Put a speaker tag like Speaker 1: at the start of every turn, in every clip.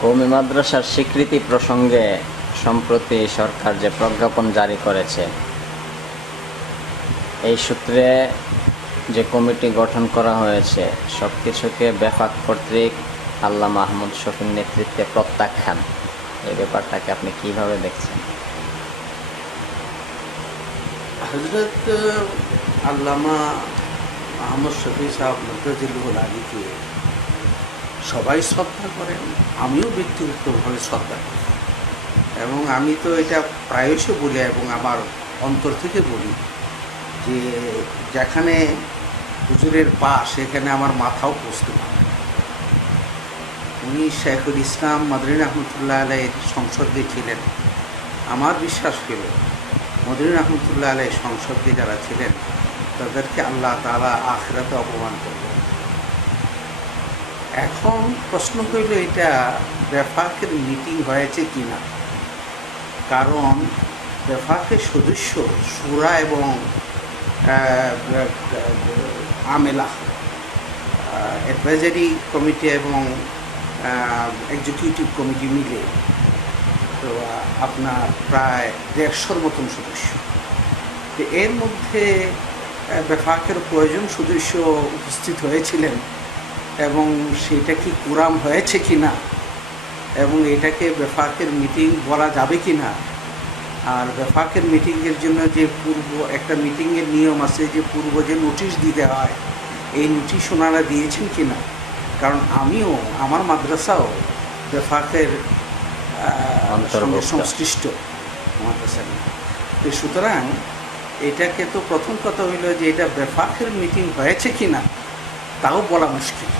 Speaker 1: কৌমি মাদ্রাসার স্বীকৃতি প্রসঙ্গে সম্প্রতি সরকার যে প্রজ্ঞাপন জারি করেছে, এই সূত্রে যে কমিটি গঠন করা হয়েছে, সব কিছুকে বেফাক কর্তৃক আল্লাহ মাহমুদ শফির নেতৃত্বে প্রত্যাখ্যান। এই ব্যাপারটাকে আপনি কীভাবে দেখছেন?
Speaker 2: হজরত আল্লামা আহমদ শফি সাহেব মর্তাজিল্লুল আলীকে সবাই শ্রদ্ধা করেন আমিও ব্যক্তিগতভাবে শ্রদ্ধা করি। এবং আমি তো এটা প্রায়শই বলি এবং আমার অন্তর থেকে বলি যে যেখানে হুজুরের পা, সেখানে আমার মাথাও পৌঁছতে পারে উনি শেখুল ইসলাম মাদরিন রহমতুল্লাহ আলাইয়ের সংসদে ছিলেন। আমার বিশ্বাস ছিল মদিন রহমতুল্লাহ আলাই সংসদে যারা ছিলেন, তাদেরকে আল্লাহ তালা আখরাতে অপমান করবেন। এখন প্রশ্ন হইল, এটা বেফাকের মিটিং হয়েছে কি না কারণ বেফাকের সদস্য সুরা এবং আমেলা অ্যাডভাইজারি কমিটি এবং এক্সিকিউটিভ কমিটি মিলে, তো, আপনার প্রায় দেড়শোর মতন সদস্য। তো এর মধ্যে বেফাকের কয়জন সদস্য উপস্থিত হয়েছিলেন? এবং সেটা কি কোরাম হয়েছে কি না? এবং এটাকে বেফাকের মিটিং বলা যাবে কি না? আর বেফাকের মিটিংয়ের জন্য যে পূর্ব একটা মিটিংয়ের নিয়ম আছে যে পূর্ব যে নোটিশ দিতে হয় এই নোটিশ ওনারা দিয়েছেন কি না? কারণ আমিও আমার মাদ্রাসাও বেফাকের সঙ্গে সংশ্লিষ্ট মাদ্রাসা তো সুতরাং এটাকে তো প্রথম কথা হইল যে এটা বেফাকের মিটিং হয়েছে কি না? তাও বলা মুশকিল।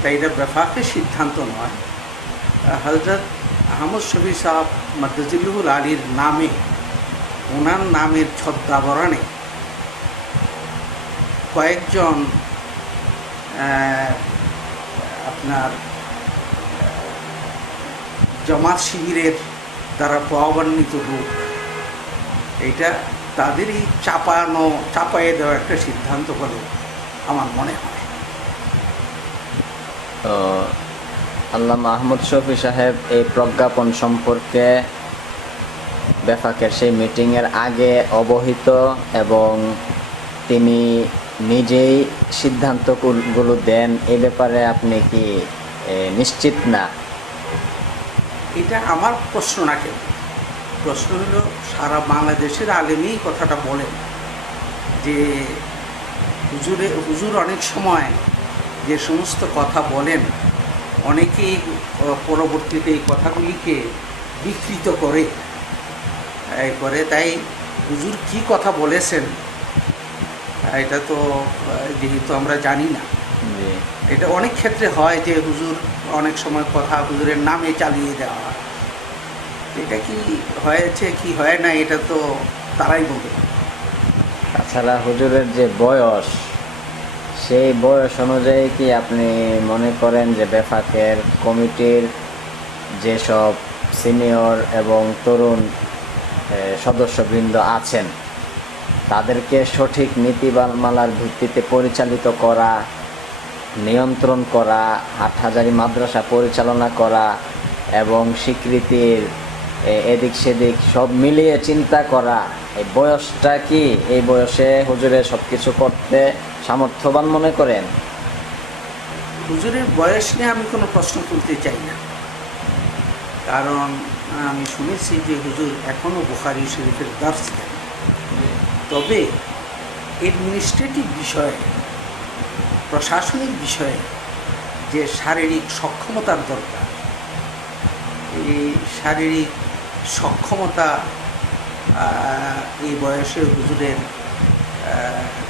Speaker 2: তাই এটা বেফাকের সিদ্ধান্ত নয়। হজরত আহমদ শফি সাহেব মর্তজিল্লুল আলীর নামে, ওনার নামের ছদ্মাবরণে কয়েকজন আপনার জামাত শিবিরের দ্বারা প্রভাবান্বিত লোক। এটা তাদেরই চাপানো, চাপায়ে দেওয়া একটা সিদ্ধান্ত বলে আমার মনে হয়।
Speaker 1: তো আল্লাহ মাহমুদ শফি সাহেব এই প্রজ্ঞাপন সম্পর্কে বেফাকের সেই মিটিংয়ের আগে অবহিত এবং তিনি নিজেই সিদ্ধান্তগুলো দেন, এ ব্যাপারে আপনি কি নিশ্চিত না?
Speaker 2: এটা আমার প্রশ্ন না কেন প্রশ্ন হলো, সারা বাংলাদেশের আলেমেই কথাটা বলেন যে হুজুরে, হুজুর অনেক সময় যে সমস্ত কথা বলেন অনেকেই পরবর্তীতে এই কথাগুলিকে বিকৃত করে। এই করে তাই হুজুর কি কথা বলেছেন? এটা তো যেহেতু আমরা জানি না। এটা অনেক ক্ষেত্রে হয় যে হুজুর অনেক সময় কথা হুজুরের নামে চালিয়ে দেওয়া। হয় এটা কি হয়েছে কি হয় না এটা তো তারাই পারে।
Speaker 1: তাছাড়া হুজুরের যে বয়স সেই বয়স অনুযায়ী কি আপনি মনে করেন যে বেফাকের কমিটির যেসব সিনিয়র এবং তরুণ সদস্যবৃন্দ আছেন, তাদেরকে সঠিক নীতিমালার ভিত্তিতে পরিচালিত করা, নিয়ন্ত্রণ করা, হাটহাজারি মাদ্রাসা পরিচালনা করা এবং স্বীকৃতির এদিক সেদিক সব মিলিয়ে চিন্তা করা। এই বয়সটা কি? এই বয়সে হুজুরে সব কিছু করতে সামর্থ্যবান মনে করেন?
Speaker 2: হুজুরের বয়স নিয়ে আমি কোনো প্রশ্ন তুলতে চাই না। কারণ আমি শুনেছি যে হুজুর এখনও বুখারি শরীফের দার্স দেন। তবে এডমিনিস্ট্রেটিভ বিষয়ে, প্রশাসনিক বিষয়ে যে শারীরিক সক্ষমতার দরকার, এই শারীরিক সক্ষমতা এই বয়সে হুজুরের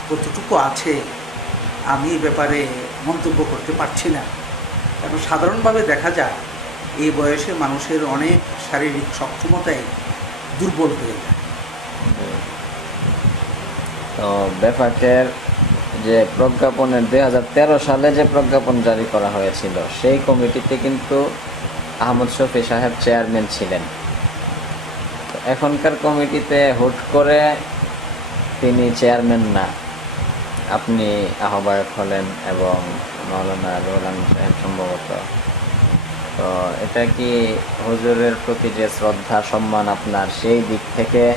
Speaker 2: কতটুকু আছে, আমি এ ব্যাপারে মন্তব্য করতে পারছি না। কারণ সাধারণভাবে দেখা যায় এই বয়সে মানুষের অনেক শারীরিক সক্ষমতাই দুর্বল হয়ে যায়।
Speaker 1: তো ব্যাপারটার যে প্রজ্ঞাপনের দু হাজার তেরো সালে যে প্রজ্ঞাপন জারি করা হয়েছিল, সেই কমিটিতে কিন্তু আহমদ শফি সাহেব চেয়ারম্যান ছিলেন। এখনকার কমিটিতে হুট করে তিনি চেয়ারম্যান না। আপনি আহ্বায়ক হলেন এবং মৌলানা রুহুল সাহেব সম্ভবত। তো এটা কি হুজুরের প্রতি যে শ্রদ্ধা, সম্মান আপনার সেই দিক থেকে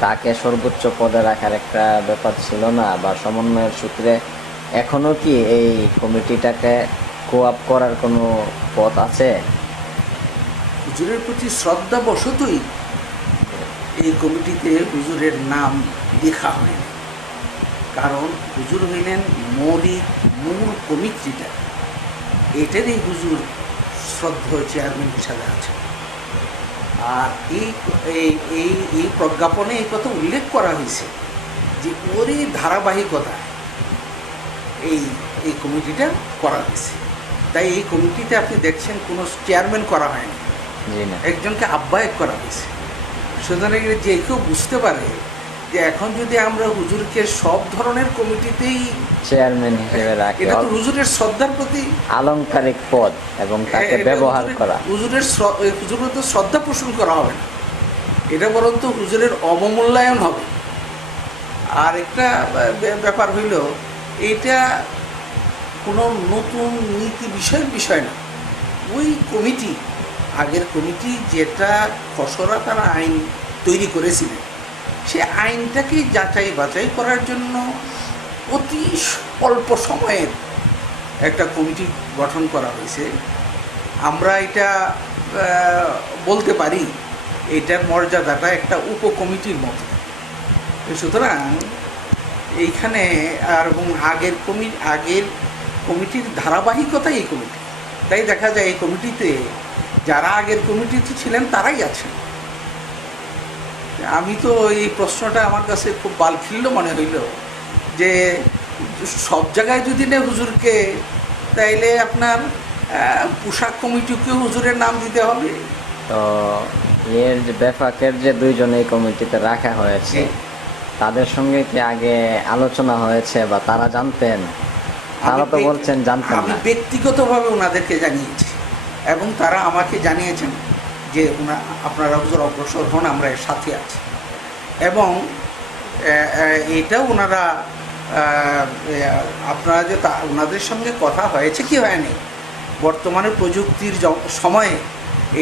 Speaker 1: তাকে সর্বোচ্চ পদে রাখার একটা ব্যাপার ছিল না? বা সমন্বয়ের সূত্রে এখনও কি এই কমিটিটাকে কোয়াপ করার কোনো পথ আছে?
Speaker 2: হুজুরের প্রতি শ্রদ্ধা বশতই এই কমিটিতে হুজুরের নাম লেখা হয়নি। কারণ হুজুর হইলেন মৌলিক মূল কমিটিটা। এটারই হুজুর শ্রদ্ধ চেয়ারম্যান হিসাবে আছে আর এই এই এই এই প্রজ্ঞাপনে এই কথা উল্লেখ করা হয়েছে যে ওরই ধারাবাহিকতা এই এই কমিটিটা করা হয়েছে। তাই এই কমিটিতে আপনি দেখছেন কোনো চেয়ারম্যান করা হয়নি। একজনকে আহ্বায়ক করা হয়েছে। সুতরাং যে কেউ বুঝতে পারে যে এখন যদি আমরা হুজুরকে সব ধরনের কমিটিতেই
Speaker 1: চেয়ারম্যান হিসেবে রাখে
Speaker 2: এটা তো হুজুরের শ্রদ্ধার প্রতি
Speaker 1: আলংকারিক পদ এবং তাকে ব্যবহার করা।
Speaker 2: হুজুরের হুজুরের তো শ্রদ্ধা পোষণ করা হবে না। এটা বরং তো হুজুরের অবমূল্যায়ন হবে। আর একটা ব্যা- ব্যা- ব্যাপার হইল এটা কোনো নতুন নীতি বিষয়ের বিষয় না। ওই কমিটি আগের কমিটি যেটা খসড়া তারা আইন তৈরি করেছিলেন সে আইনটাকে যাচাই বাছাই করার জন্য অতি অল্প সময়ের একটা কমিটি গঠন করা হয়েছে। আমরা এটা বলতে পারি, এটার মর্যাদাটা একটা উপকমিটির মতো। সুতরাং এইখানে আর এবং আগের কমি, আগের কমিটির ধারাবাহিকতা এই কমিটি। তাই দেখা যায় এই কমিটিতে যারা আগের কমিটিতে ছিলেন, তারাই আছেন। আমি তো এই প্রশ্নটা আমার কাছে খুব বালখিল্য মনে হইল যে সব জায়গায় যদি নেই হুজুরকে তাইলে আপনার পোশাক কমিটিকেও হুজুরের নাম দিতে হবে।
Speaker 1: তো এর যে বেফাকের যে দুইজন এই কমিটিতে রাখা হয়েছে তাদের সঙ্গে কি আগে আলোচনা হয়েছে বা তারা জানতেন? তারা তো বলছেন জানতেন
Speaker 2: আমি ব্যক্তিগতভাবে ওনাদেরকে জানিয়েছি এবং তারা আমাকে জানিয়েছেন। যে আপনারা হুজুর অগ্রসর হন, আমরা এর সাথে আছি। এবং এটাও ওনারা আপনারা যে তা ওনাদের সঙ্গে কথা হয়েছে কি হয়নি? বর্তমানে প্রযুক্তির সময়ে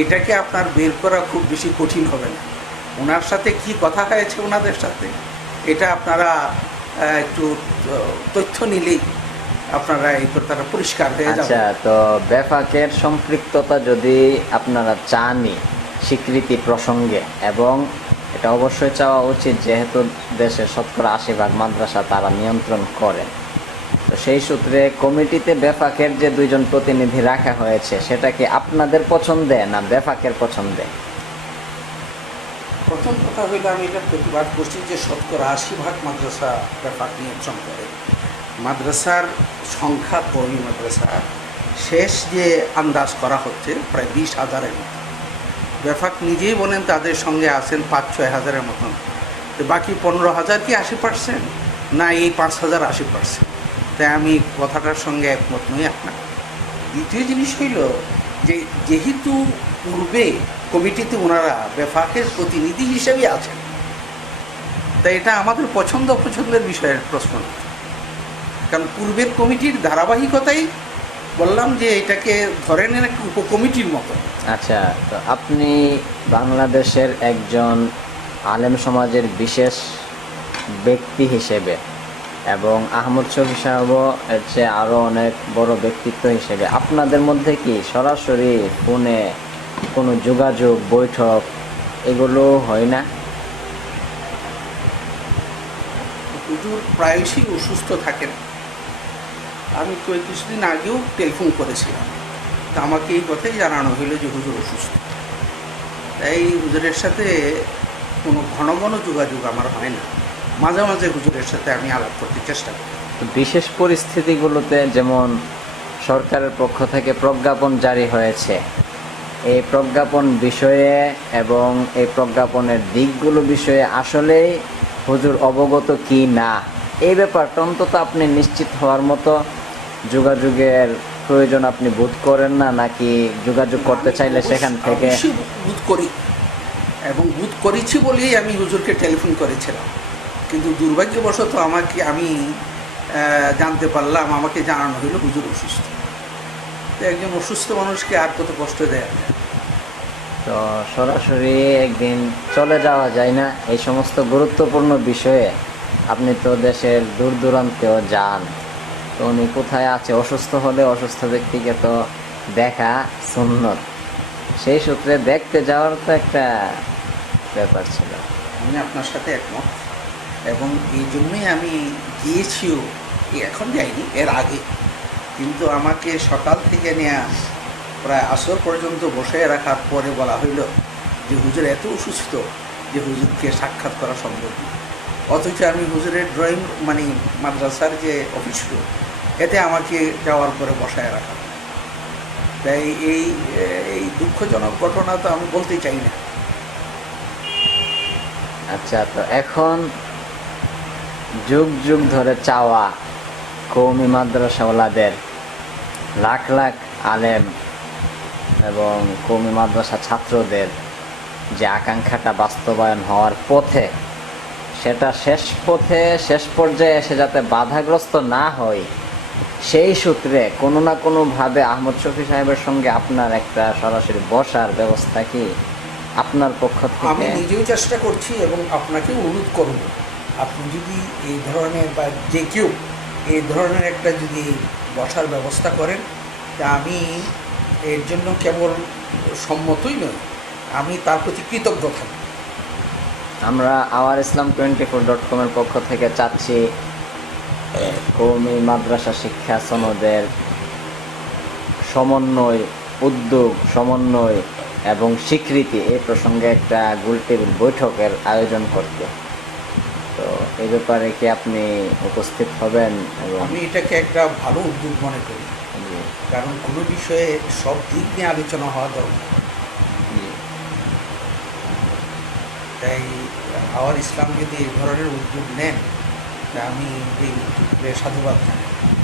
Speaker 2: এটাকে আপনার বের করা খুব বেশি কঠিন হবে না। ওনার সাথে কি কথা হয়েছে ওনাদের সাথে? এটা আপনারা একটু তথ্য নিলেই আপনারা এই কথাটা পরিষ্কার হয়ে
Speaker 1: আচ্ছা তো বেফাকের সম্পৃক্ততা যদি আপনারা চানই স্বীকৃতি প্রসঙ্গে এবং এটা অবশ্যই চাওয়া উচিত যেহেতু দেশের শতকরা আশি ভাগ মাদ্রাসা তারা নিয়ন্ত্রণ করেন তো সেই সূত্রে কমিটিতে বেফাকের যে দুইজন প্রতিনিধি রাখা হয়েছে সেটা কি আপনাদের পছন্দে না বেফাকের পছন্দে?
Speaker 2: প্রথম কথা হইলে আমি এটা প্রতিবাদ করছি যে শতকরা আশি ভাগ মাদ্রাসা নিয়ন্ত্রণ করে। মাদ্রাসার সংখ্যা কমি মাদ্রাসা। শেষ যে আন্দাজ করা হচ্ছে, প্রায় বিশ হাজারের মতো। ব্যাপাক নিজেই বলেন তাদের সঙ্গে আছেন পাঁচ, ছয় হাজারের মতন। তো বাকি পনেরো হাজার কি আশি পার্সেন্ট? না, এই পাঁচ হাজার আশি পার্সেন্ট। তাই আমি কথাটার সঙ্গে একমত নই আপনার। দ্বিতীয় জিনিস হইল যে, যেহেতু পূর্বে কমিটিতে ওনারা বেফাকের প্রতিনিধি হিসেবে আছেন, তাই এটা আমাদের পছন্দ অপছন্দের বিষয়ের প্রশ্ন না কারণ পূর্বের কমিটির ধারাবাহিকতাই বললাম যে এটাকে ধরে নেন একটা উপকমিটির মতো।
Speaker 1: আচ্ছা তো আপনি বাংলাদেশের একজন আলেম সমাজের বিশেষ ব্যক্তি হিসেবে এবং আহমদ শফি সাহেবও এর চেয়ে আরও অনেক বড় ব্যক্তিত্ব হিসেবে আপনাদের মধ্যে কি সরাসরি ফোনে কোনো যোগাযোগ বৈঠক এগুলো হয় না?
Speaker 2: হুজুর প্রায়শই অসুস্থ থাকেন। আমি কিছুদিন আগেও টেলিফোন করেছিলাম। তা আমাকে এই কথাই জানানো হলো যে হুজুর অসুস্থ। তাই হুজুরের সাথে কোনো ঘন ঘন যোগাযোগ আমার হয় না। মাঝে মাঝে হুজুরের সাথে আমি আলাপ করতে চেষ্টা করি।
Speaker 1: বিশেষ পরিস্থিতিগুলোতে যেমন সরকারের পক্ষ থেকে প্রজ্ঞাপন জারি হয়েছে, এই প্রজ্ঞাপন বিষয়ে এবং এই প্রজ্ঞাপনের দিকগুলো বিষয়ে আসলেই হুজুর অবগত কি না, এই ব্যাপারটা অন্তত আপনি নিশ্চিত হওয়ার মতো যোগাযোগের প্রয়োজন আপনি বোধ করেন না নাকি যোগাযোগ করতে চাইলে সেখান থেকে?
Speaker 2: বুধ করি। এবং বুধ করেছি বলেই আমি হুজুরকে টেলিফোন করেছিলাম। কিন্তু দুর্ভাগ্যবশত আমাকে আমি জানতে পারলাম আমাকে জানানো হলো হুজুর অসুস্থ। তো একজন অসুস্থ মানুষকে আর কত কষ্ট দেয়?
Speaker 1: তো সরাসরি একদিন চলে যাওয়া যায় না। এই সমস্ত গুরুত্বপূর্ণ বিষয়ে আপনি তো দেশের দূর দূরান্তেও যান। তো উনি কোথায় আছে? অসুস্থ হলে অসুস্থ ব্যক্তিকে তো দেখা সুন্নত। সেই সূত্রে দেখতে যাওয়ার তো একটা ব্যাপার ছিল।
Speaker 2: আমি আপনার সাথে একমত। এবং এই জন্যই আমি গিয়েছিও এখন যাইনি, এর আগে। কিন্তু আমাকে সকাল থেকে নেওয়া প্রায় আসর পর্যন্ত বসে রাখার পরে বলা হইল যে, হুজুর এত অসুস্থ যে, হুজুরকে সাক্ষাৎ করা সম্ভব না। অথচ আমি হুজুরের ড্রয়িং মানে মাদ্রাসার যে অফিস এতে আমাকে যাওয়ার পরে বসায় রাখা। তাই এই এই দুঃখজনক ঘটনা তো আমি বলতে চাই না।
Speaker 1: আচ্ছা তো এখন যুগ যুগ ধরে চাওয়া কৌমি মাদ্রাসাওয়ালাদের লাখ লাখ আলেম এবং কৌমি মাদ্রাসা ছাত্রদের যে আকাঙ্ক্ষাটা বাস্তবায়ন হওয়ার পথে সেটা শেষ পথে, শেষ পর্যায়ে এসে যাতে বাধাগ্রস্ত না হয়, সেই সূত্রে কোনো না কোনোভাবে আহমদ শফি সাহেবের সঙ্গে আপনার একটা সরাসরি বসার ব্যবস্থা কি আপনার পক্ষ থেকে?
Speaker 2: আমি
Speaker 1: থেকে
Speaker 2: নিজেও চেষ্টা করছি এবং আপনাকে অনুরোধ করব। আপনি যদি এই ধরনের বা যে কেউ এই ধরনের একটা যদি বসার ব্যবস্থা করেন, তা আমি এর জন্য কেবল সম্মতই নই। আমি তার প্রতি কৃতজ্ঞ থাকব।
Speaker 1: আমরা our Islam twenty four dot কমের পক্ষ থেকে চাচ্ছি কৌমি মাদ্রাসা শিক্ষা সনদের সমন্বয় উদ্যোগ সমন্বয় এবং স্বীকৃতি এই প্রসঙ্গে একটা গোল টেবিল বৈঠকের আয়োজন করতে। তো এই ব্যাপারে কি আপনি উপস্থিত হবেন এবং
Speaker 2: আমি এটাকে একটা ভালো উদ্যোগ মনে করি। কারণ কোনো বিষয়ে সব দিক নিয়ে আলোচনা হওয়া দরকার। তাই আওয়ার ইসলাম যদি এই ধরনের উদ্যোগ নেন তা আমি এই সাধুবাদ জানাই।